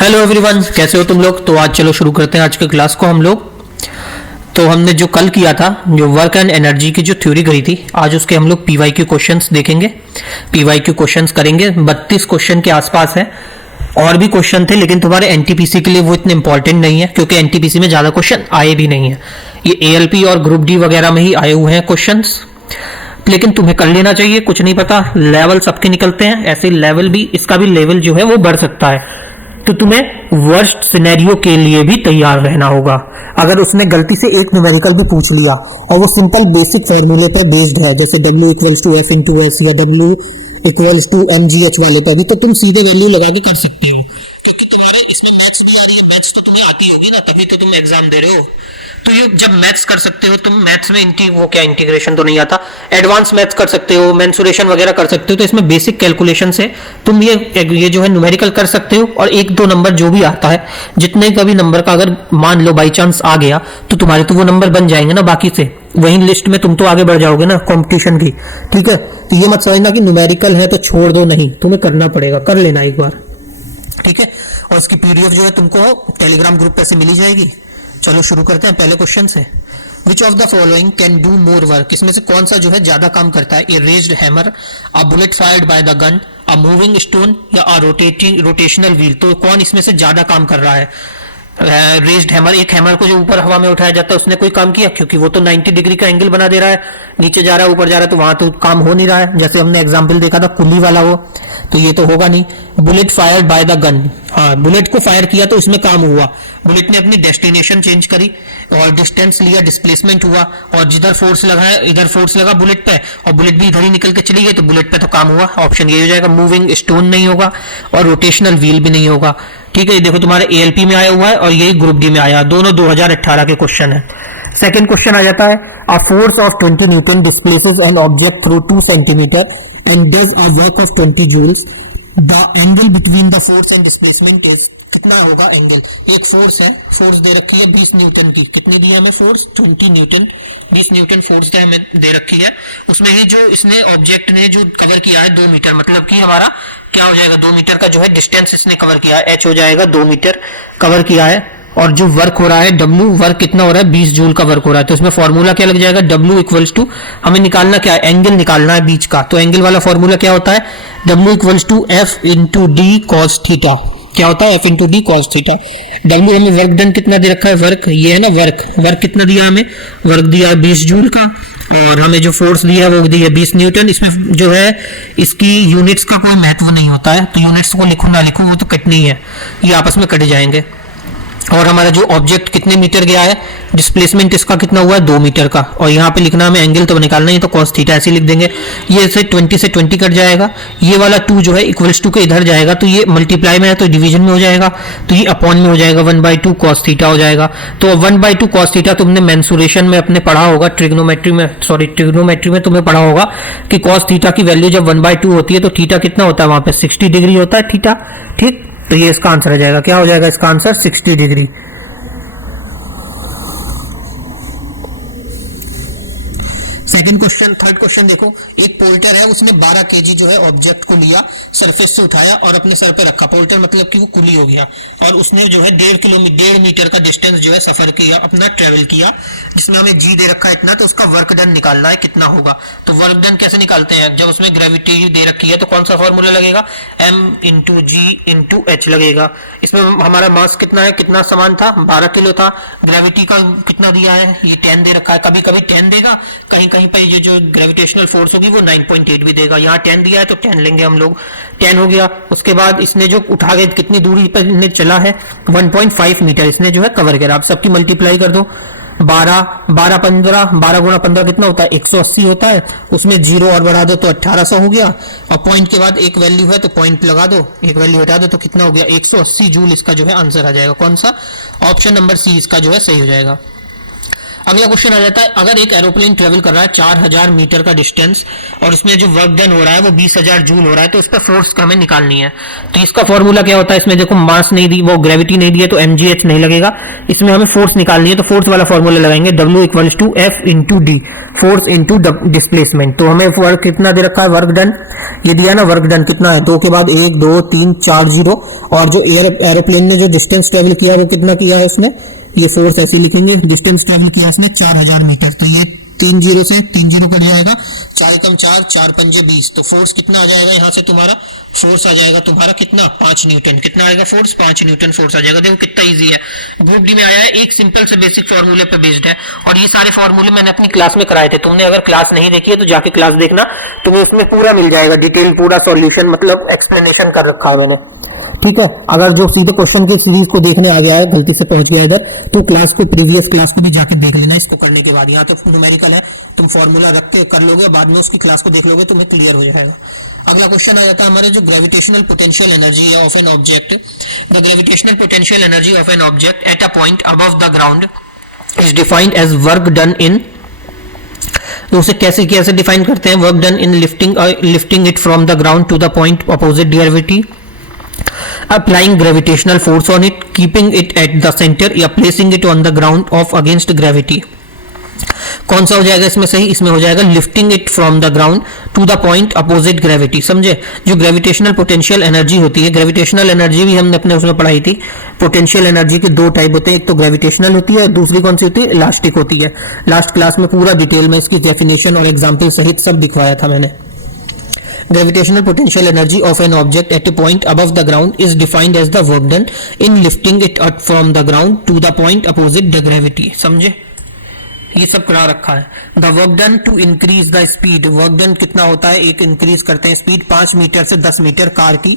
Hello everyone, कैसे हो तुम लोग। तो आज चलो शुरू करते हैं आज के क्लास को हम लोग। तो हमने जो कल किया था, जो वर्क एंड एनर्जी की जो थ्योरी करी थी, आज उसके हम लोग पीवाई क्यू क्वेश्चंस देखेंगे। पीवाई क्यू क्वेश्चंस करेंगे, 32 क्वेश्चन के आसपास है। और भी क्वेश्चन थे लेकिन तुम्हारे एनटीपीसी के लिए वो इतने इंपॉर्टेंट नहीं है, क्योंकि एनटीपीसी में ज्यादा क्वेश्चन आए भी नहीं है। ये एएलपी और ग्रुप डी वगैरह में ही आए हुए हैं क्वेश्चन, लेकिन तुम्हें कर लेना चाहिए। कुछ नहीं पता, लेवल सबके निकलते हैं, ऐसे लेवल भी, इसका भी लेवल जो है वो बढ़ सकता है। तो तुम्हें वर्स्ट सिनेरियो के लिए भी तैयार रहना होगा। अगर उसने गलती से एक न्यूमेरिकल भी पूछ लिया और वो सिंपल बेसिक फॉर्मूले पे बेस्ड है, जैसे W equals to F into S या W इक्वल्स टू MGH वाले पे भी, तो तुम सीधे वैल्यू लगा के कर सकते हो, क्योंकि तुम्हारे इसमें मैथ्स भी आ रही है। मैथ्स तो तुम्हें आती होगी ना, तभी तो तुम एग्जाम दे रहे हो। तो ये जब मैथ्स कर सकते हो तुम, मैथ्स में इंटीग्रेशन तो नहीं आता, एडवांस मैथ्स कर सकते हो, मेंसुरेशन वगैरह कर सकते हो। तो इसमें बेसिक कैलकुलेशन से तुम ये जो है न्यूमेरिकल कर सकते हो। और एक दो नंबर जो भी आता है, जितने का भी नंबर का अगर मान लो बाई चांस आ गया, तो तुम्हारे तो वो नंबर बन जाएंगे ना बाकी से, वही लिस्ट में तुम तो आगे बढ़ जाओगे ना कंपटीशन की। ठीक है, तो ये मत समझना कि न्यूमेरिकल है तो छोड़ दो, नहीं, तुम्हें करना पड़ेगा, कर लेना एक बार। ठीक है, और इसकी पीडीएफ जो है तुमको टेलीग्राम ग्रुप पे से मिली जाएगी। चलो शुरू करते हैं पहले क्वेश्चन से। Which of the following can do more work, इसमें से कौन सा जो है ज्यादा काम करता है। A raised hammer, a bullet fired by the gun, a moving stone या अ रोटेशनल व्हील। तो कौन इसमें से ज्यादा काम कर रहा है। रेज्ड हैमर, एक हैमर को जो ऊपर हवा में उठाया जाता है उसने कोई काम किया, क्योंकि वो तो 90 डिग्री का एंगल बना दे रहा है, नीचे जा रहा है ऊपर जा रहा है, तो वहां तो काम हो नहीं रहा है। जैसे हमने एग्जांपल देखा था कुली वाला, वो तो ये तो होगा नहीं। Bullet fired by the gun, हाँ बुलेट को फायर किया तो उसमें काम हुआ, बुलेट ने अपनी डेस्टिनेशन चेंज करी और डिस्टेंस लिया, डिस्प्लेसमेंट हुआ, और जिधर फोर्स लगा है इधर फोर्स लगा बुलेट पे, और बुलेट भी इधर ही निकल के चली गई, तो बुलेट पे तो काम हुआ। ऑप्शन ये हो जाएगा। मूविंग स्टोन नहीं होगा और रोटेशनल व्हील भी नहीं होगा। ठीक है, ये देखो तुम्हारे एएलपी में आया हुआ है और यही ग्रुप डी में आया, दोनों 2018 के क्वेश्चन है। सेकंड क्वेश्चन आ जाता है, a force of 20 newton displaces an object through 2 centimetre and does a work of 20 joules. The angle between the force and displacement is, कितना होगा एंगल। एक फोर्स है, फोर्स दे रखी है 20 न्यूटन की, कितनी दी हमें फोर्स, 20 न्यूटन, 20 न्यूटन फोर्स हमें दे रखी है। उसमें ही जो इसने ऑब्जेक्ट ने जो कवर किया है 2 मीटर, मतलब कि हमारा क्या हो जाएगा, 2 मीटर का जो है डिस्टेंस इसने कवर किया है, h हो जाएगा, 2 मीटर कवर किया है। और जो वर्क हो रहा है W, वर्क कितना हो रहा है, 20 जूल का वर्क हो रहा है। तो इसमें फॉर्मूला क्या लग जाएगा, W इक्वल्स टू, हमें निकालना क्या है, एंगल निकालना है बीच का। तो एंगल वाला फॉर्मूला क्या होता है, W equals to F into D cos theta. क्या होता है, F into D cos theta. W हमें वर्क डन कितना दे रखा है, वर्क ये है ना, वर्क कितना दिया हमें, वर्क दिया है 20 जूल का, और हमें जो फोर्स दिया है वो दी है 20 न्यूटन। इसमें जो है इसकी यूनिट्स का कोई महत्व नहीं होता है, तो यूनिट्स को लिखो ना लिखो वो तो कटनी है, ये आपस में कट जाएंगे। और हमारा जो ऑब्जेक्ट कितने मीटर गया है, डिस्प्लेसमेंट इसका कितना हुआ है, 2 मीटर का, और यहाँ पे लिखना हमें एंगल तो निकालना ही, तो cos थीटा ऐसे लिख देंगे। ये से 20 कट जाएगा, ये वाला 2 जो है इक्वल्स टू के इधर जाएगा, तो ये मल्टीप्लाई में है तो डिवीजन में हो जाएगा, तो ये अपॉन में हो जाएगा, 1/2 cos थीटा हो जाएगा। तो 1/2 cos थीटा तुमने मेंसुरेशन में अपने पढ़ा होगा, ट्रिग्नोमेट्री में तुम्हें पढ़ा होगा कि cos थीटा की वैल्यू जब 1/2 होती है तो थीटा कितना होता है, वहां पे 60 डिग्री होता है थीटा। ठीक, तो ये इसका आंसर आ जाएगा, क्या हो जाएगा इसका answer, 60 degree. Second question, third question देखो, एक पोल्टर है, उसने 12 केजी जो है ऑब्जेक्ट को लिया, सरफेस से उठाया और अपने सर पे रखा। पोल्टर मतलब कि वो कुली हो गया, और उसने जो है 1.5 मीटर का डिस्टेंस जो है सफर किया, अपना ट्रेवल किया, जिसमें हमें जी दे रखा है इतना, तो उसका वर्क डन निकालना है कितना होगा। तो वर्क डन कैसे निकालते हैं, जब उसमें ग्रेविटी दे रखी है तो कौन सा फॉर्मूला लगेगा, m इंटू जी इंटू एच लगेगा। इसमें हमारा मास कितना है, कितना समान था, 12 किलो था। ग्रेविटी का कितना दिया है, ये 10 दे रखा है, कभी कभी 10 देगा, कहीं कहीं पे ये जो ग्रेविटेशनल फोर्स होगी वो 9.8 भी देगा। यहाँ 10 दिया है तो 10 लेंगे हम लोग, 10 हो गया। उसके बाद इसने जो उठा के कितनी दूरी पर इसने चला है, 1.5 मीटर इसने जो है कवर किया। आप सबकी मल्टीप्लाई कर दो, 12 गुणा 15 कितना होता है, 180 होता है। उसमें जीरो और बढ़ा दो तो 1800 हो गया, और पॉइंट के बाद एक वैल्यू है तो पॉइंट लगा दो, एक वैल्यू हटा दो तो कितना हो गया, 180 जूल इसका जो है आंसर आ जाएगा। कौन सा, ऑप्शन नंबर सी इसका जो है सही हो जाएगा। अगला क्वेश्चन आ जाता है, अगर एक एरोप्लेन ट्रेवल कर रहा है 4000 मीटर का डिस्टेंस और उसमें जो वर्क डन हो रहा है वो 20000 जूल हो रहा है, तो इसका फोर्स हमें निकालनी है। तो इसका फॉर्मूला क्या होता है, इसमें देखो मास नहीं दी, वो ग्रेविटी नहीं दी है, तो mgh नहीं लगेगा। इसमें हमें फोर्स निकालनी है, तो फोर्स वाला फॉर्मूला लगाएंगे, W equals to F into D, force into displacement. तो हमें वर्क कितना दे रखा है, वर्क डन ये दिया ना, वर्क डन कितना है, 2 के बाद 1 2 3 4 जीरो, और जो एरोप्लेन ने जो डिस्टेंस ट्रेवल किया वो कितना किया है उसने, ये फोर्स ऐसे लिखेंगे, डिस्टेंस ट्रेवल किया इसने 4000 मीटर, तो ये 3 जीरो से 3 जीरो कट जाएगा, 4 कम 4 4 पंजे 20, तो फोर्स कितना आ जाएगा यहाँ से, तुम्हारा फोर्स आ जाएगा तुम्हारा कितना, 5 न्यूटन। कितना आएगा फोर्स, 5 न्यूटन फोर्स आ जाएगा। देखो कितना इजी है, ग्रुप डी में आया है, एक सिंपल से बेसिक फॉर्मूले पे बेस्ड है, और ये सारे फॉर्मूले मैंने अपनी क्लास में कराए थे। तुमने अगर क्लास नहीं देखी है तो जाके क्लास देखना, तुम्हें उसमें पूरा मिल जाएगा डिटेल, पूरा सॉल्यूशन मतलब एक्सप्लेनेशन कर रखा है मैंने, ठीक है। अगर जो सीधे क्वेश्चन की सीरीज को देखने आ गया है, गलती से पहुंच गया इधर, तो क्लास को, प्रीवियस क्लास को भी जाके देख लेना। इसको करने के बाद यहाँ तक न्यूमेरिकल है, तुम फॉर्मूला रख के कर लोगे, बाद में उसकी क्लास को देख लोगे, तुम्हें क्लियर हो जाएगा। अगला क्वेश्चन आ जाता है हमारे, जो ग्रेविटेशनल पोटेंशियल एनर्जी है of an object, the gravitational potential energy of an object at a point above the ground is defined as work done in, तो उसे कैसे कैसे डिफाइन करते हैं, work done in lifting it from the ground to the point opposite gravity, applying gravitational force on it, keeping it at the center या placing it on the ground of against gravity। कौन सा हो जाएगा इसमें सही, इसमें हो जाएगा lifting it from the ground to the point opposite gravity. समझे, जो ग्रेविटेशनल पोटेंशियल एनर्जी होती है, ग्रेविटेशनल एनर्जी भी हमने अपने उसमें पढ़ाई थी, पोटेंशियल एनर्जी के 2 टाइप होते हैं, एक तो ग्रेविटेशनल होती है, दूसरी कौन सी होती है, इलास्टिक होती है। लास्ट क्लास में पूरा डिटेल में इसकी डेफिनेशन और एग्जाम्पल सहित सब दिखवाया था मैंने। Gravitational potential energy of an object at a point above the ground is defined as the work done in lifting it up from the ground to the point opposite the gravity। समझे, ये सब करा रखा है। The work done to increase the speed, work done कितना होता है, एक इंक्रीज करते हैं स्पीड 5 मीटर से 10 मीटर कार की,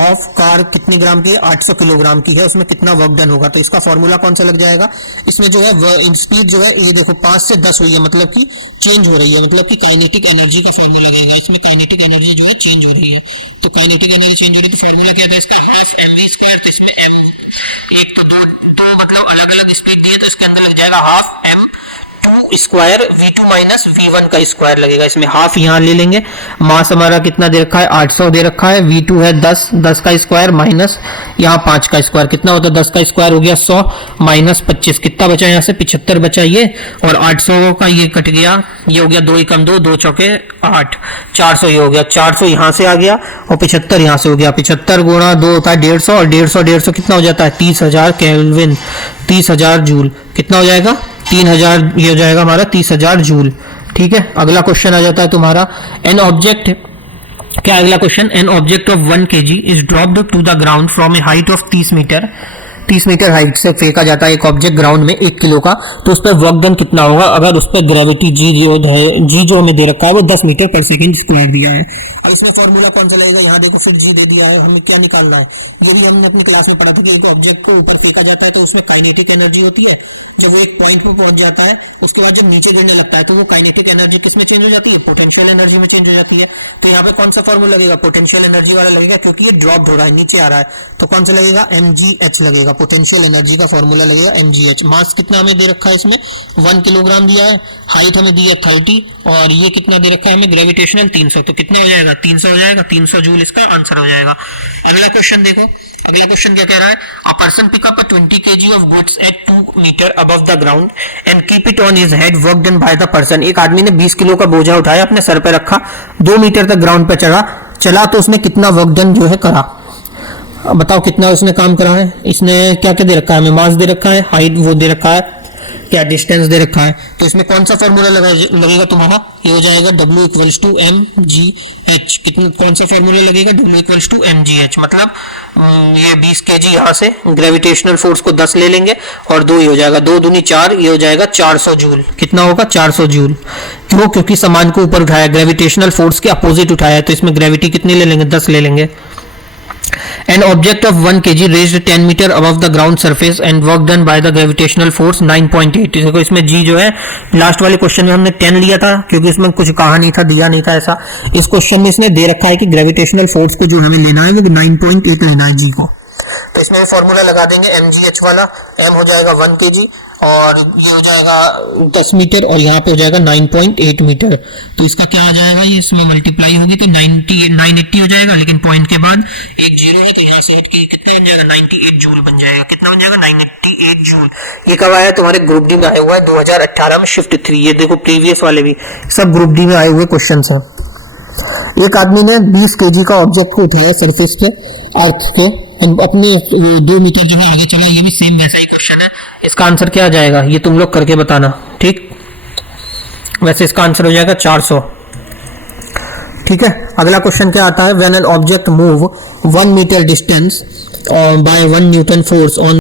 ऑफ कार कितने ग्राम की है, 800 किलोग्राम की है, उसमें कितना वर्क डन होगा। तो इसका फॉर्मूला कौन सा लग जाएगा, इसमें जो है स्पीड जो है ये देखो 5 से 10 हुई है, मतलब कि चेंज हो रही है, मतलब कि काइनेटिक एनर्जी का फॉर्मूला लगेगा, इसमें काइनेटिक एनर्जी जो है चेंज हो रही है। तो काइनेटिक एनर्जी चेंज हो रही है, तो फॉर्मूला क्या था इसका, हाफ mv स्क्वायर, तो इसमें m एक तो दो मतलब अलग अलग स्पीड दी है, तो इसके अंदर लग जाएगा half m 2 square v2 minus v1 का स्क्वायर लगेगा, इसमें हाफ यहाँ ले लेंगे। मास हमारा कितना दे रखा है, 800 दे रखा है, v2 है 10 का स्क्वायर माइनस यहाँ 5 का स्क्वायर, कितना होता है 10 का स्क्वायर हो गया 100 माइनस 25, कितना बचा यहाँ से 75 बचा ये, और 800 का ये कट गया, ये हो गया 2 एकम 2 2 चौके 8, 400 ये हो गया, 400 यहाँ से आ गया और 75 यहाँ से हो गया, 75 गुणा 2 होता है 150, और 150 कितना हो जाता है 30,000 केल्विन, 30,000 जूल, कितना हो जाएगा 3000, ये हो जाएगा हमारा 30,000 जूल। ठीक है, अगला क्वेश्चन आ जाता है तुम्हारा, एन ऑब्जेक्ट, क्या अगला question, an object of 1 kg is dropped to the ground from a height of 30 metre, 30 metre height से फेंका जाता है एक ऑब्जेक्ट ग्राउंड में 1 किलो का, तो उस पर वर्क डन कितना होगा, अगर उस पर ग्रेविटी जी जो हमें दे रखा है वो 10 मीटर पर सेकंड स्क्वायर दिया है। और इसमें फॉर्मूला कौन सा लगेगा, यहाँ देखो फिर जी दे दिया है, हमें क्या निकालना है, ये भी हमने अपनी क्लास में पढ़ा था कि एक ऑब्जेक्ट को ऊपर फेंका जाता है तो उसमें काइनेटिक एनर्जी होती है, जब वो एक पॉइंट पर पहुंच जाता है उसके बाद जब नीचे गिरने लगता है तो वो काइनेटिक एनर्जी किस में चेंज हो जाती है, पोटेंशियल एनर्जी में चेंज हो जाती है। तो यहाँ पे कौन सा फॉर्मूला लगेगा, पोटेंशियल एनर्जी वाला लगेगा, क्योंकि ये ड्रॉप हो रहा है, नीचे आ रहा है, तो कौन सा लगेगा, mgh लगेगा, पोटेंशियल एनर्जी का फॉर्मूला लगेगा mgh। मास कितना हमें दे रखा है इसमें 1 किलोग्राम दिया है, हाइट हमें दी है 30, और ये कितना दे रखा है हमें ग्रेविटेशनल 300, तो कितना हो जाएगा 300 हो जाएगा, 300 जूल इसका आंसर हो जाएगा। अगला क्वेश्चन देखो, अगला क्वेश्चन क्या कह रहा है, a person pick up 20 kg of goods at 2 metre above the ground and keep it on his head, work done by the person. एक आदमी ने 20 किलो का बोझा उठाया, अपने सर पे रखा, 2 मीटर तक ग्राउंड पे चला तो उसने कितना वर्क डन जो है करा, अब बताओ कितना उसने काम करा है। इसने क्या क्या दे रखा है, हमें मास दे रखा है, हाइट वो दे रखा है, क्या डिस्टेंस दे रखा है, तो इसमें कौन सा फॉर्मूला लगेगा तुम्हारा, ये हो जाएगा W इक्वल्स टू mgh, कितना कौन सा फॉर्मूला लगेगा, W इक्वल्स टू mgh, मतलब ये 20 kg यहाँ से ग्रेविटेशनल फोर्स को 10 ले लेंगे और 2 ही हो जाएगा, 2 दूनी 4, ये हो जाएगा 400 जूल, कितना होगा 400 जूल। क्यों, क्योंकि सामान को ऊपर उठाया, ग्रेविटेशनल फोर्स के अपोजिट उठाया है, तो इसमें ग्रेविटी कितनी ले लेंगे 10 ले लेंगे। An object of 1 kg raised 10 meter above the ground surface and work done by the gravitational force 9.8। देखो इसमें g जो है, लास्ट वाले क्वेश्चन में हमने 10 लिया था क्योंकि इसमें कुछ कहा नहीं था, दिया नहीं था ऐसा। इस क्वेश्चन में इसने दे रखा है कि ग्रेविटेशनल फोर्स को जो हमें लेना है वो 9.8 लेना है g को, तो इसमें फॉर्मूला लगा देंगे mgh वाला, m हो जाएगा 1 kg और ये हो जाएगा 10 मीटर और यहाँ पे हो जाएगा 9.8 मीटर। तो इसका क्या आ जाएगा, ये इसमें मल्टीप्लाई होगी तो 980 हो जाएगा, लेकिन पॉइंट के बाद एक जीरो है तो यहाँ से हट के कितना बन जाएगा, 98 जूल बन जाएगा। कितना बन जाएगा, 98 जूल। ये कब आया तुम्हारे ग्रुप डी में आया हुआ है 2018 में, शिफ्ट 3। ये देखो प्रीवियस वाले भी सब ग्रुप डी में आए हुए क्वेश्चन हैं। एक आदमी ने 20 केजी का ऑब्जेक्ट को उठाया सरफेस पे अर्थ को, अपने 2 मीटर जो है आगे चला। ये भी सेम वैसा ही क्वेश्चन है। इसका आंसर क्या आ जाएगा ये तुम लोग करके बताना, ठीक। वैसे इसका आंसर हो जाएगा 400, ठीक है। अगला क्वेश्चन क्या आता है, when an object move 1 metre distance by 1 newton force on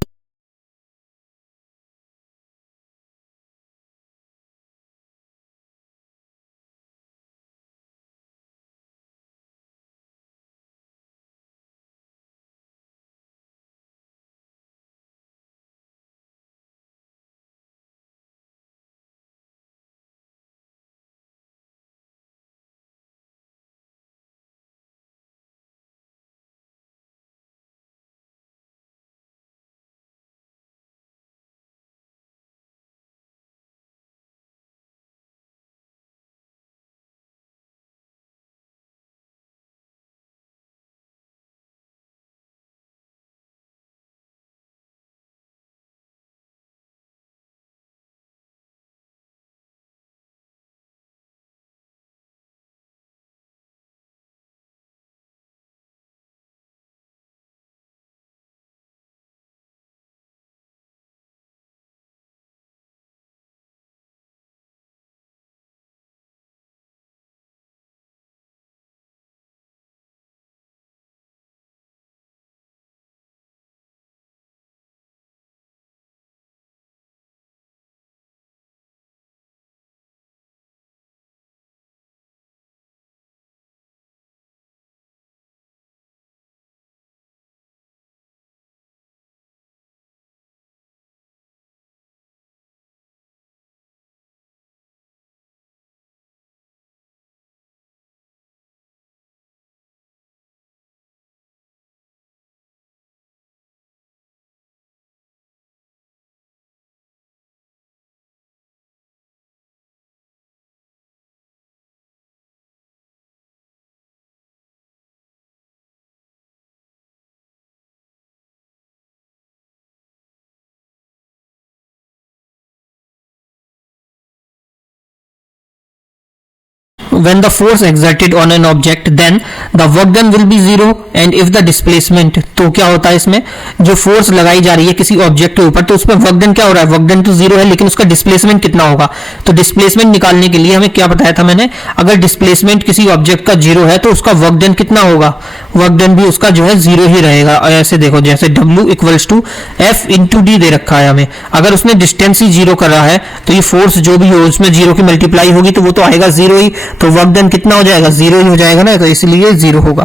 when the force exerted on an object then the work done will be zero and if the displacement, तो क्या होता है इसमें, जो फोर्स लगाई जा रही है किसी ऑब्जेक्ट के ऊपर तो उसमें वर्क डन क्या हो रहा है, वर्क डन तो जीरो है लेकिन उसका डिस्प्लेसमेंट कितना होगा। तो डिस्प्लेसमेंट निकालने के लिए हमें क्या बताया था मैंने, अगर डिस्प्लेसमेंट किसी ऑब्जेक्ट का जीरो है तो उसका वर्क डन कितना होगा, वर्क डन भी उसका जो है जीरो ही रहेगा। और ऐसे देखो जैसे W equals to F into D दे रखा है हमें, अगर उसने डिस्टेंस ही जीरो कर रहा है तो ये फोर्स जो भी हो उसमें जीरो की मल्टीप्लाई होगी तो वो तो आएगा जीरो ही, तो वर्क डन कितना हो जाएगा, जीरो ही हो जाएगा ना, तो इसलिए जीरो होगा।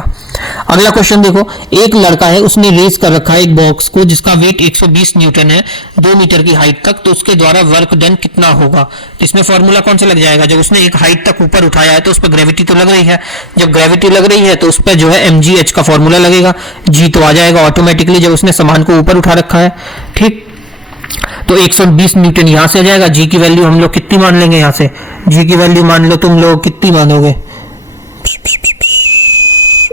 अगला क्वेश्चन देखो, एक लड़का है उसने रेस कर रखा है एक बॉक्स को जिसका वेट 120 न्यूटन है 2 मीटर की हाइट तक, तो उसके द्वारा वर्क डन कितना होगा। तो इसमें फॉर्मूला कौन सा लग जाएगा, जब उसने एक हाइट तक ऊपर उठाया है तो उस पर ग्रेविटी तो लग रही है, जब ग्रेविटी लग रही है तो उस पर जो है mgh का फॉर्मूला लगेगा, g तो आ जाएगा ऑटोमेटिकली जब उसने सामान को ऊपर उठा रखा है, ठीक। तो 120 न्यूटन यहां से आ जाएगा, जी की वैल्यू हम लोग कितनी मान लेंगे, यहां से जी की वैल्यू मान लो तुम लोग कितनी मानोगे,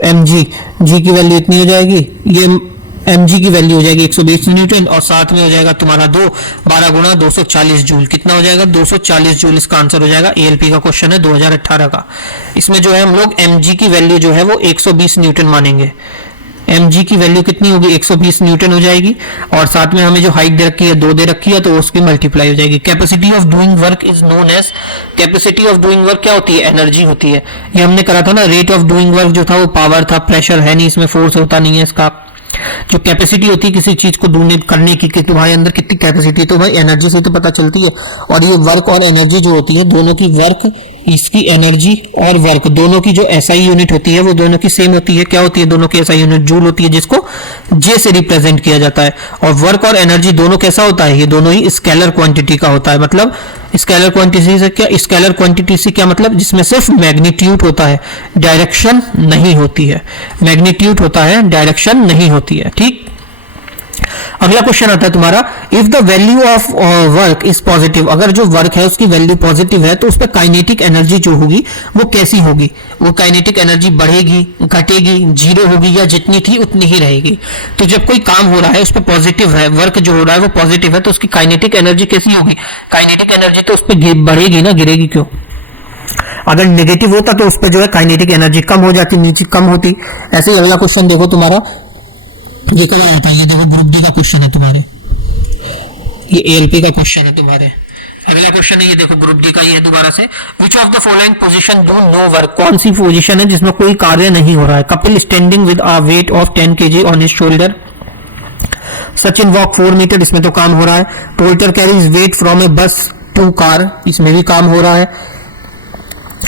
mg, जी की वैल्यू इतनी हो जाएगी, ये mg की वैल्यू हो जाएगी 120 न्यूटन और साथ में हो जाएगा तुम्हारा 12 गुणा 240 जूल, कितना हो जाएगा 240 जूल। इसका आंसर हो जाएगा, ALP का क्वेश्चन है 2018 का। इसमें जो है हम लोग mg की वैल्यू जो है वो 120 न्यूटन मानेंगे, mg की वैल्यू कितनी होगी 120 न्यूटन हो जाएगी और साथ में हमें जो हाइट दे रखी है 2 दे रखी है तो उसकी मल्टीप्लाई हो जाएगी। Capacity of doing work is known as, capacity of doing work क्या होती है, एनर्जी होती है। ये हमने करा था ना, रेट ऑफ डूइंग वर्क जो था वो पावर था, प्रेशर है नहीं इसमें, फोर्स होता नहीं है इसका। जो कैपेसिटी होती है किसी चीज को डोनेट करने की कि तुम्हारे अंदर कितनी कैपेसिटी, तो भाई एनर्जी से तो पता चलती है। और ये वर्क और एनर्जी जो होती है दोनों की, वर्क इसकी एनर्जी और वर्क दोनों की जो SI यूनिट होती है वो दोनों की सेम होती है। क्या होती है दोनों की SI यूनिट, जूल होती है, जिसको J से रिप्रेजेंट किया जाता है। और वर्क और एनर्जी दोनों कैसा होता है, ये दोनों ही स्केलर क्वांटिटी का होता है। मतलब स्केलर क्वांटिटी से क्या, स्केलर क्वांटिटी से क्या मतलब, जिसमें सिर्फ मैग्नीट्यूड होता है, डायरेक्शन नहीं होती है, मैग्नीट्यूड होता है डायरेक्शन नहीं होती है, ठीक। अगला क्वेश्चन आता है तुम्हारा, if the value of work is positive, अगर जो वर्क है उसकी वैल्यू पॉजिटिव है तो उस पर काइनेटिक एनर्जी जो होगी वो कैसी होगी? वो काइनेटिक एनर्जी बढ़ेगी, घटेगी, जीरो होगी, या जितनी थी उतनी ही रहेगी? तो जब कोई काम हो रहा है उस पर पॉजिटिव है, वर्क जो हो रहा है वो पॉजिटिव है, तो उसकी काइनेटिक एनर्जी कैसी होगी? काइनेटिक एनर्जी तो उस पर बढ़ेगी ना, गिरेगी क्यों? अगर नेगेटिव होता तो उस पर जो है काइनेटिक एनर्जी कम हो जाती, नीचे कम होती। ऐसे ही अगला क्वेश्चन देखो तुम्हारा, ये कब आता है? ये देखो ग्रुप डी का क्वेश्चन है तुम्हारे, ये एएलपी का क्वेश्चन है तुम्हारे। अगला क्वेश्चन है, ये देखो ग्रुप डी का, ये है दोबारा से, which of the following position do no work, कौन सी पोजीशन है जिसमें कोई कार्य नहीं हो रहा है? Kapil standing with a weight of 10 kg on his shoulder, Sachin walk 4 metre, इसमें तो काम हो रहा है। Porter carries weight from a bus to car, इसमें भी काम हो रहा है।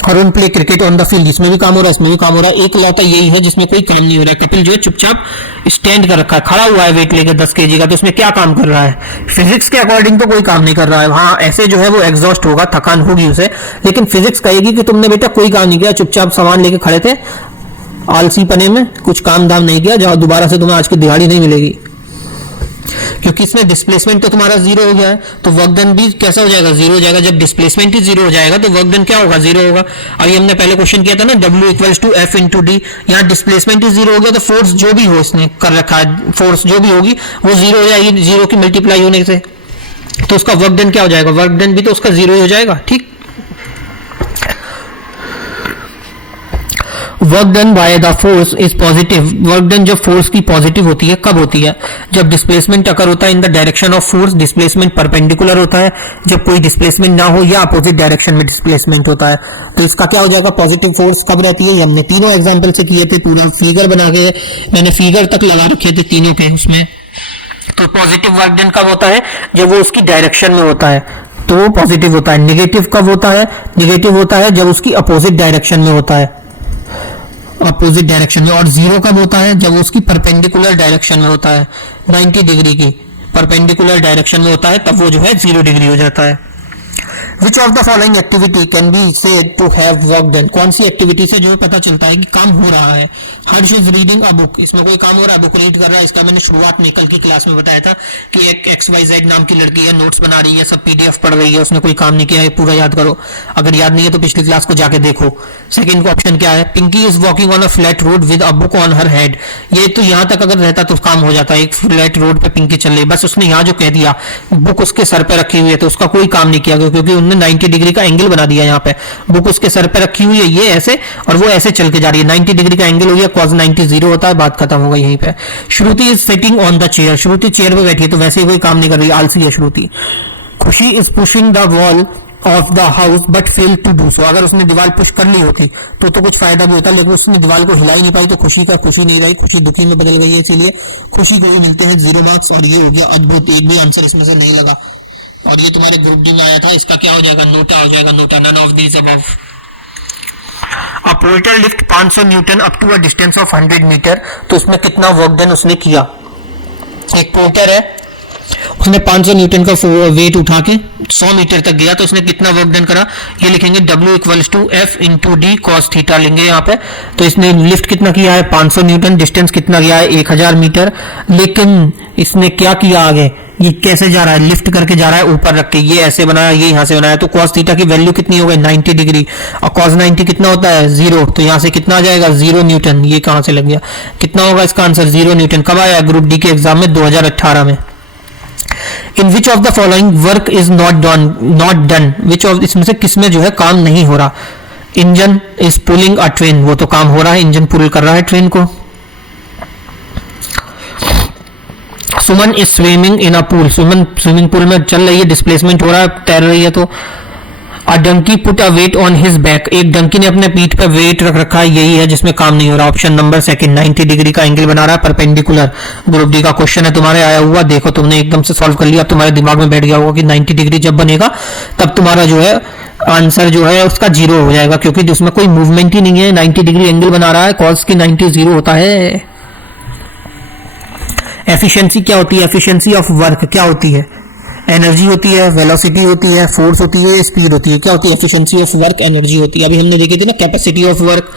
Arun play cricket on the field, इसमें भी काम हो रहा है, इसमें भी काम हो रहा है। एक लौटा यही है जिसमें कोई काम नहीं हो रहा है, कपिल जो है चुपचाप स्टैंड कर रखा है, खड़ा हुआ है वेट लेकर 10 kg का, तो उसमें क्या काम कर रहा है? फिजिक्स के अकॉर्डिंग तो कोई काम नहीं कर रहा है। हाँ, ऐसे जो है वो एग्जॉस्ट होगा, थकान होगी उसे, लेकिन फिजिक्स कहेगी कि तुमने बेटा कोई काम नहीं किया, चुपचाप सामान लेके खड़े थे आलसी पने में, कुछ काम धाम नहीं किया, जहां दोबारा से तुम्हें आज की दिहाड़ी नहीं मिलेगी। क्योंकि इसमें डिस्प्लेसमेंट तो तुम्हारा जीरो हो गया है, तो वर्क डन भी कैसा हो जाएगा? जीरो हो जाएगा। जब डिस्प्लेसमेंट ही जीरो हो जाएगा तो वर्क डन क्या होगा? जीरो होगा। अभी हमने पहले क्वेश्चन किया था ना, W equals to F into D, यहाँ डिस्प्लेसमेंट ही जीरो हो गया, तो फोर्स जो भी हो इसने कर रखा है, फोर्स जो भी होगी वो जीरो हो जाएगी, जीरो की मल्टीप्लाई होने से, तो उसका वर्क डन क्या हो जाएगा? वर्क डन भी तो उसका जीरो हो जाएगा। ठीक, work done by the force is positive, work done जब फोर्स की पॉजिटिव होती है, कब होती है? जब डिस्प्लेसमेंट अकर होता है इन the direction of force, displacement perpendicular होता है, जब कोई डिस्प्लेसमेंट ना हो या अपोजिट डायरेक्शन में डिस्प्लेसमेंट होता है, तो इसका क्या हो जाएगा? पॉजिटिव फोर्स कब रहती है? हमने तीनों एग्जाम्पल से किए थे, पूरा फिगर बना के मैंने फिगर तक लगा रखे थे तीनों के उसमें। तो पॉजिटिव वर्क डन कब होता है? जब वो उसकी डायरेक्शन में होता है, तो वो पॉजिटिव होता है। नेगेटिव कब होता है? नेगेटिव होता है जब उसकी अपोजिट डायरेक्शन में होता है, अपोजिट डायरेक्शन में। और जीरो कब होता है? जब उसकी परपेंडिकुलर डायरेक्शन में होता है, 90 डिग्री की परपेंडिकुलर डायरेक्शन में होता है, तब वो जो है 0 डिग्री हो जाता है। Which of the following activity can be said to have work done, कौन सी एक्टिविटी से जो पता चलता है कि काम हो रहा है? हर्ष इज रीडिंग अ बुक, इसमें कोई काम हो रहा है, बुक रीड कर रहा है। इसका मैंने शुरुआत में कल की क्लास में बताया था कि एक XYZ नाम की लड़की है, नोट्स बना रही है, सब PDF पढ़ रही है, उसने कोई काम नहीं किया है, पूरा याद करो। अगर याद नहीं है तो पिछली क्लास को जाके देखो। सेकंड का ऑप्शन क्या है? Pinky is walking on a flat road with a book on her head, ये तो यहां तक अगर रहता तो काम हो जाता है। एक फ्लैट रोड पे पिंकी चल रही, बस उसने यहाँ जो कह दिया बुक उसके सर पे रखी हुई है, तो उसका कोई काम नहीं किया, क्योंकि उन्होंने 90 डिग्री का एंगल बना दिया। यहाँ पे बुक उसके सर पे रखी हुई है, ये ऐसे, और वो ऐसे चल के जा रही है, 90 डिग्री का एंगल हो गया, cos 90 जीरो होता है, बात खत्म हो गई यहीं पे। Shruti is sitting on the chair, Shruti chair पे बैठी है, तो वैसे ही कोई काम नहीं कर रही, आलसी है Shruti. Khushi is pushing the wall of the house but fail to do so, अगर उसने दीवार पुश कर ली होती तो कुछ फायदा भी होता, लेकिन उसने दीवार को हिला ही नहीं पाई, तो खुशी का खुशी नहीं रही, खुशी दुखी में बदल गई है, इसीलिए खुशी को भी मिलते हैं 0 मार्क्स। और ये हो गया अद्भुत, एक भी आंसर इसमें से नहीं लगा। और ये तुम्हारे ग्रुप डी में आया था, इसका क्या हो जाएगा? नोटा हो जाएगा, NOTA, none of these above. A porter lift 500 newton up to a distance of 100 metre, तो उसमें कितना वर्क डन उसने किया? एक पोर्टर है, उसने 500 न्यूटन का वेट उठा के 100 मीटर तक गया, तो उसने कितना वर्क डन करा? ये लिखेंगे W equals to F into D cos theta लेंगे यहाँ पे। तो इसने लिफ्ट कितना किया है? 500 न्यूटन, डिस्टेंस कितना गया है? 1000 मीटर। लेकिन इसने क्या किया आगे? ये कैसे जा रहा है? लिफ्ट करके जा रहा है, ऊपर रख के, ये ऐसे बनाया, ये यहाँ से बनाया, तो cos थीटा की वैल्यू कितनी हो गई? 90 डिग्री। और cos 90 कितना होता है? 0, तो यहाँ से कितना आ जाएगा? 0 न्यूटन। ये कहाँ से लग गया? कितना होगा इसका आंसर? 0 न्यूटन। कब आया? ग्रुप डी के एग्जाम में 2018 में। In which of the following work is not done, which of, इसमें से किसमें जो है काम नहीं हो रहा? Engine is pulling a train, वो तो काम हो रहा है, इंजन पुल कर रहा है ट्रेन को। Suman is swimming in a pool, Suman swimming pool में चल रही है, डिस्प्लेसमेंट हो रहा है, तैर रही है। तो a donkey put a weight on his back, एक डंकी ने अपने पीठ पर वेट रख रखा है, यही है जिसमें काम नहीं हो रहा। ऑप्शन नंबर सेकंड, 90 डिग्री का एंगल बना रहा है परपेंडिकुलर। ग्रुप डी का क्वेश्चन है तुम्हारे आया हुआ, देखो तुमने एकदम से सॉल्व कर लिया, अब तुम्हारे दिमाग में बैठ गया होगा कि 90 डिग्री जब बनेगा तब तुम्हारा जो है आंसर जो है उसका 0 हो जाएगा, क्योंकि उसमें कोई मूवमेंट ही नहीं है, 90 डिग्री एंगल बना रहा है, कॉस की 90 0 होता है। एफिशिएंसी क्या होती है? एफिशिएंसी ऑफ वर्क क्या होती है? एनर्जी होती है, वेलोसिटी होती है, फोर्स होती है, स्पीड होती है। क्या होती है? एफिशिएंसी ऑफ वर्क एनर्जी होती है। अभी हमने देखी थी ना capacity of work,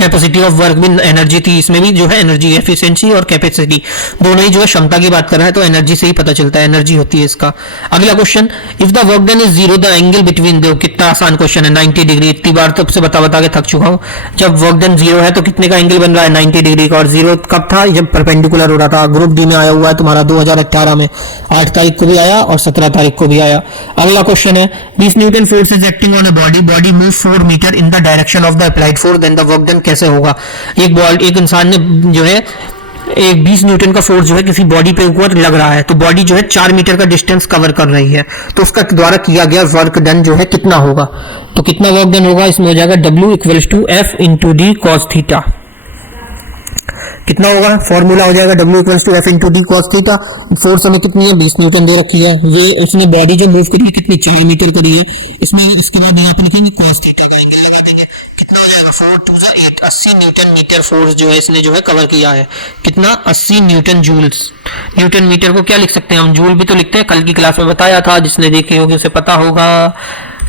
capacity of work भी एनर्जी थी, इसमें भी जो है एनर्जी, एफिशिएंसी और कैपेसिटी दोनों ही जो है क्षमता की बात कर रहा है, तो एनर्जी से ही पता चलता है, एनर्जी होती है इसका। अगला question, if the work done is zero the angle between, दो कितना आसान क्वेश्चन है, 90 डिग्री। इतनी बार तब से बता बता के थक चुका हूं। जब वर्क डन जीरो है तो कितने का एंगल बन रहा है, 90 डिग्री का। और जीरो कब था, जब परपेंडिकुलर हो रहा था। ग्रुप डी में आया हुआ है तुम्हारा 2018 में, 8 तारीख को भी आया और 17 तारीख को भी आया। अगला क्वेश्चन है, 20 newton force is acting on a body, body move 4 metre in the direction of the applied force, then the work done कैसे होगा। एक इंसान ने जो है एक 20 न्यूटन का फोर्स जो है किसी बॉडी पे ऊपर लग रहा है, तो बॉडी जो है 4 मीटर का डिस्टेंस कवर कर रही है, तो उसका द्वारा किया गया वर्क डन जो है कितना होगा। तो कितना वर्क डन होगा, इसमें हो जाएगा W equals to F into D cos theta. कितना होगा, फॉर्मूला हो जाएगा W equals to F into D cos theta. Force हमें कितनी है, 20 न्यूटन दे रखी है। ये उसने बॉडी जो मूव करी है कितनी, 4 मीटर करी है। इसमें इसके बाद यहाँ पे लिखेंगे कॉस थीटा का एंगल, कितना हो जाएगा, 4 2 8, 80 न्यूटन मीटर फोर्स जो है इसने जो है कवर किया है। कितना, 80 न्यूटन जूल्स। न्यूटन मीटर को क्या लिख सकते हैं हम, जूल भी तो लिखते हैं, कल की क्लास में बताया था, जिसने देखी होगी उसे पता होगा।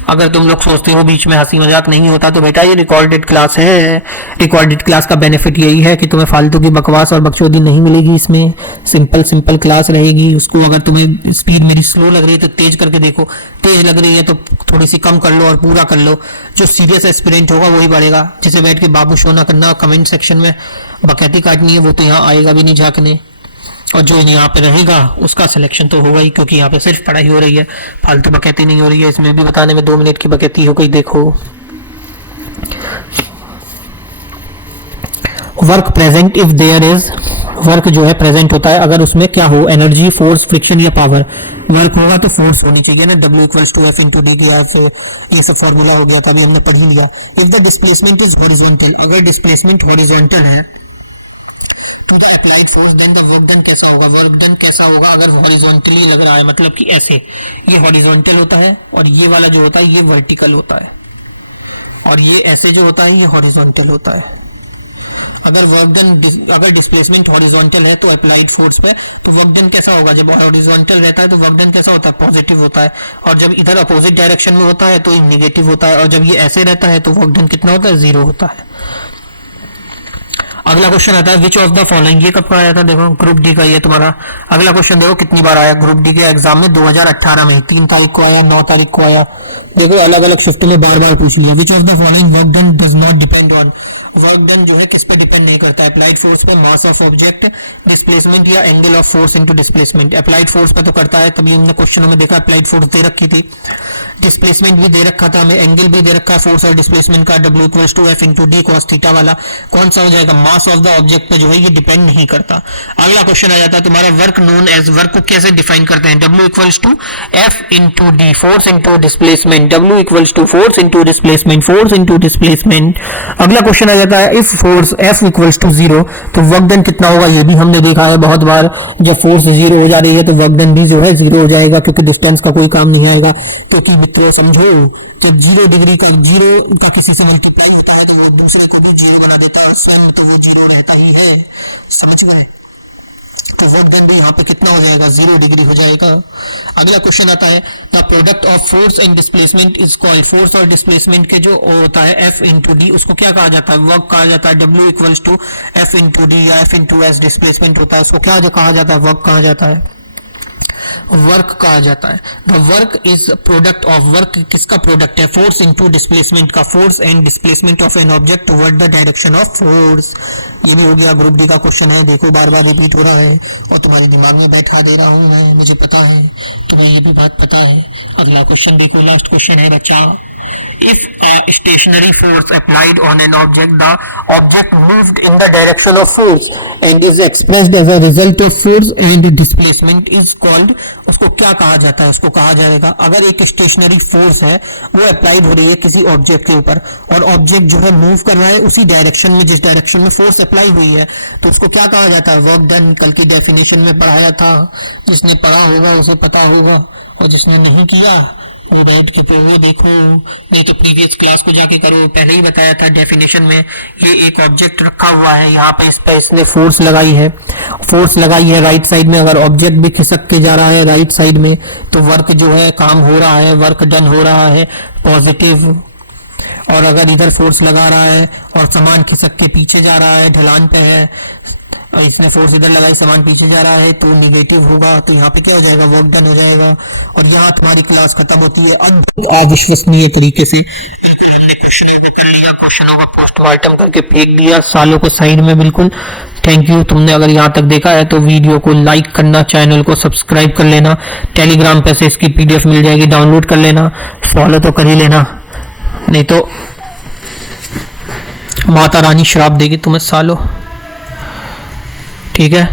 अगर तुम लोग सोचते हो बीच में हंसी मजाक नहीं होता, तो बेटा ये रिकॉर्डेड क्लास है। रिकॉर्डेड क्लास का बेनिफिट यही है कि तुम्हें फालतू की बकवास और बकचोदी नहीं मिलेगी, इसमें सिंपल क्लास रहेगी। उसको अगर तुम्हें स्पीड मेरी स्लो लग रही है तो तेज करके देखो, तेज लग रही है तो थोड़ी सी कम कर लो और पूरा कर लो। जो सीरियस एस्पिरेंट होगा वही बढ़ेगा, जिसे बैठ के बाबू शो ना करना, कमेंट सेक्शन में बकैती काटनी है, वो तो यहाँ आएगा भी नहीं झांकने। और जो यहाँ पे रहेगा उसका सिलेक्शन तो होगा ही, क्योंकि यहाँ पे सिर्फ पढ़ाई हो रही है, फालतू बकैती नहीं हो रही है। इसमें भी बताने में 2 मिनट की बकैती हो गई। देखो, work present if there is, work जो है प्रेजेंट होता है अगर उसमें क्या हो, एनर्जी, फोर्स, फ्रिक्शन या पावर। वर्क होगा तो फोर्स होनी चाहिए ना, W equals to F into D के से ये सब फॉर्मूला हो गया था, अभी हमने पढ़ ही लिया। If the displacement is horizontal, अगर डिस्प्लेसमेंट हॉरिजॉन्टल है तो the applied force then the work done कैसा होगा, वर्क डन कैसा होगा अगर हॉरिजॉन्टली लग रहा है, मतलब कि ऐसे, ये हॉरिजॉन्टल होता है और ये वाला जो होता है ये वर्टिकल होता है, और ये ऐसे जो होता है ये हॉरिजॉन्टल होता है। अगर वर्क डन, अगर डिस्प्लेसमेंट हॉरिजॉन्टल है तो अप्लाइड फोर्स पे, तो वर्क डन कैसा होगा, जब हॉरिजॉन्टल रहता है तो वर्क डन कैसा होता है, पॉजिटिव होता है, और जब इधर अपोजिट डायरेक्शन में होता है तो ये निगेटिव होता है, और जब ये ऐसे रहता है तो वर्क डन कितना होता है, 0 होता है। अगला क्वेश्चन आता है, विच ऑफ द फॉलोइंग, ये कब का आया था, देखो ग्रुप डी का ये तुम्हारा। अगला क्वेश्चन देखो कितनी बार आया ग्रुप डी के एग्जाम में, 2018 में 3 तारीख को आया, 9 तारीख को आया। देखो अलग अलग शिफ्ट में बार बार पूछ लिया। विच of the following work done does not depend on, work done जो है किस पे डिपेंड नहीं करता है, अप्लाइड फोर्स पे, मास ऑफ ऑब्जेक्ट, डिस्प्लेसमेंट या angle of force into displacement. Applied force पे तो करता है, तभी हमने क्वेश्चनों में देखा अप्लाइड फोर्स दे रखी थी, डिस्प्लेसमेंट भी दे रखा था हमें, एंगल भी दे रखा है फोर्स और डिस्प्लेसमेंट का, W equals to F into D cos theta वाला कौन सा हो जाएगा, मास ऑफ द ऑब्जेक्ट पे जो है ये डिपेंड नहीं करता। अगला क्वेश्चन आ जाता है तुम्हारा, वर्क नोन एज, वर्क को कैसे डिफाइन करते हैं, W equals to F into D, force into displacement, W equals to force into displacement, force into displacement. अगला क्वेश्चन आ जाता है, if force F equals to 0 तो वर्क डन कितना होगा, ये भी हमने देखा है बहुत बार, जब फोर्स 0 हो जा रही है तो वर्क डन भी जो है 0 हो जाएगा, क्योंकि डिस्टेंस का कोई काम नहीं आएगा। क्योंकि मित्रों समझो कि 0 डिग्री का 0 का किसी से मल्टीप्लाई होता है तो वो दूसरे को भी 0 बना देता है, स्वयं तो वो 0 रहता ही है, समझ गए। तो वर्क डन भी यहाँ पे कितना हो जाएगा, 0 डिग्री हो जाएगा। अगला क्वेश्चन आता है, the product of force and displacement is called, force और डिस्प्लेसमेंट के जो होता है F इंटू डी, उसको क्या कहा जाता है, वर्क कहा जाता है। W equals to F into D या F इंटू एस डिस्प्लेसमेंट होता है, उसको क्या कहा जाता है, वर्क कहा जाता है, वर्क कहा जाता है। The work is product of, work किसका प्रोडक्ट है, फोर्स इंटू डिस्प्लेसमेंट का, force and displacement of an object toward the direction of force. ये भी हो गया ग्रुप डी का क्वेश्चन है, देखो बार बार रिपीट हो रहा है और तुम्हारे दिमाग में बैठा दे रहा हूँ मैं, मुझे पता है तुम्हें ये भी बात पता है। अगला क्वेश्चन देखो, लास्ट क्वेश्चन है बच्चा, if a stationary force applied on an object, the object moved in the direction of force and is expressed as a result of force and displacement is called, उसको क्या कहा जाता है, उसको कहा जाएगा, अगर एक स्टेशनरी फोर्स है वो अप्लाइड हो रही है किसी ऑब्जेक्ट के ऊपर और ऑब्जेक्ट जो है मूव कर रहा है उसी डायरेक्शन में जिस डायरेक्शन में फोर्स अप्लाई हुई है, तो उसको क्या कहा जाता है, वर्क डन। कल की डेफिनेशन में पढ़ाया था, जिसने पढ़ा होगा उसे पता होगा, और जिसने नहीं किया वो बैठ के फिर वो देखो, नहीं तो प्रीवियस क्लास को जाके करो, पहले ही बताया था डेफिनेशन में। ये एक ऑब्जेक्ट रखा हुआ है यहाँ पे, इस पे इसने फोर्स लगाई है, फोर्स लगाई है राइट साइड में, अगर ऑब्जेक्ट भी खिसक के जा रहा है राइट साइड में तो वर्क जो है काम हो रहा है, वर्क डन हो रहा है पॉजिटिव। और अगर इधर फोर्स लगा रहा है और सामान खिसक के पीछे जा रहा है, ढलान पे है, और इसने फोर्स इधर लगाई, सामान पीछे जा रहा है, तो निगेटिव होगा। तो यहाँ पे क्या हो जाएगा, वर्क डन हो जाएगा। और यहाँ तुम्हारी क्लास खत्म होती है। अब अविश्वसनीय तरीके से क्वेश्चनों को पोस्टमार्टम करके फेंक दिया सालों को साइड में, बिल्कुल। थैंक यू, तुमने अगर यहाँ तक देखा है तो वीडियो को लाइक करना, चैनल को सब्सक्राइब कर लेना, टेलीग्राम पे से इसकी पीडीएफ मिल जाएगी, डाउनलोड कर लेना, फॉलो तो कर ही लेना, नहीं तो माता रानी श्राप देगी तुम्हें सालों। ठीक है।